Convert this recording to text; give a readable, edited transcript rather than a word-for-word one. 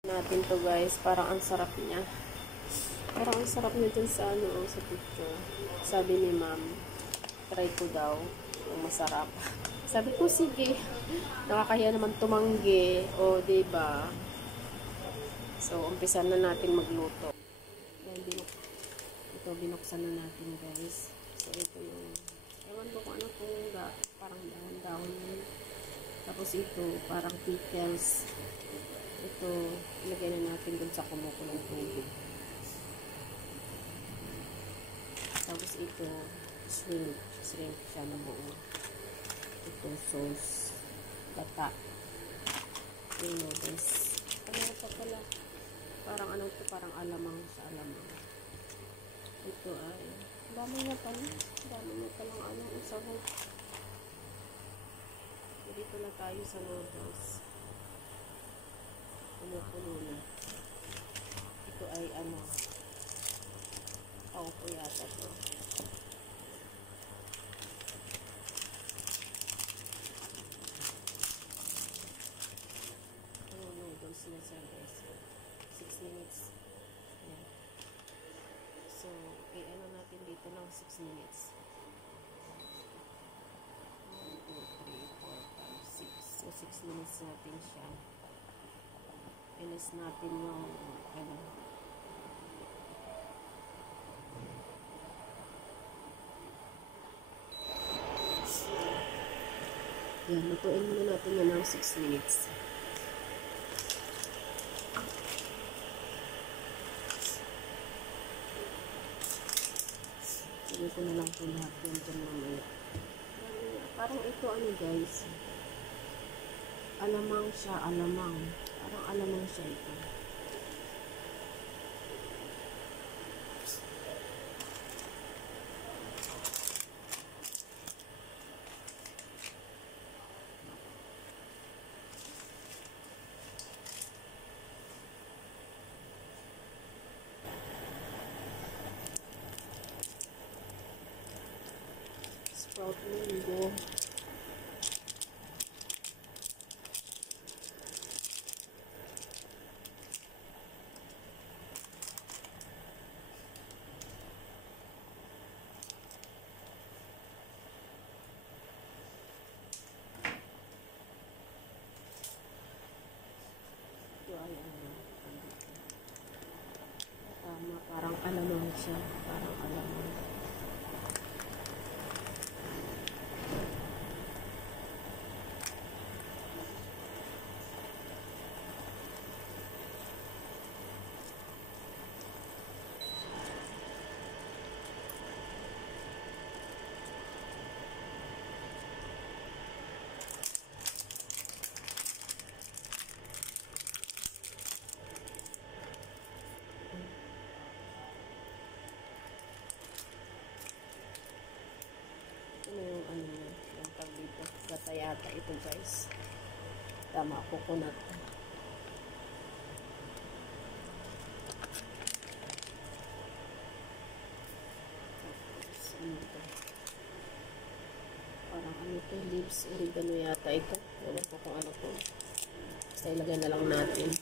Natin to guys, parang ang sarap niya. Parang ang sarap niya dun sa ano, sa picture. Sabi ni ma'am, try ko daw kung masarap. Sabi ko, sige. Nakakaya naman tumanggi. O, diba? So, umpisan na natin magluto. Ito, binuksan na natin guys. So, ito yung, ewan ko kung ano kung parang dahon-dahon. Tapos ito, parang pickles. Ito, ilagay na natin dun sa kumukulong tubig. Tapos ito, shrimp. Shrimp siya na buo. Ito, sauce. Gata. Yung noodles. Ano pa pala? Parang ano ito, parang alamang sa alamang. Ito ay, dami niya pala. Dami niya palang ano, usahog. Dito na tayo sa noodles. Puno na. Ito ay ano, paupo yata to. Noodles na siya guys. 6 minutes. Ayan. So, ano natin dito ng 6 minutes. 1, 2, 3, 4, 5, 6. So, 6 minutes natin siya. Inis natin yung ano. Yan, lutuin muna natin yan ng 6 minutes. Sige ko na lang po lahat yan dyan mamaya. Parang ito ano guys. Alamang siya, alamang. Parang alamang siya ito. Sprout mango. Ito ay ano. Tama, parang alamang siya. Parang alamang. Ito na yung ano niya, yung tag dito. Gata yata ito guys. Tama, coconut. Tapos, ano ito? Parang ano ito, leaves, oregano yata ito. Wala ko kung ano to. Basta ilagay na lang natin.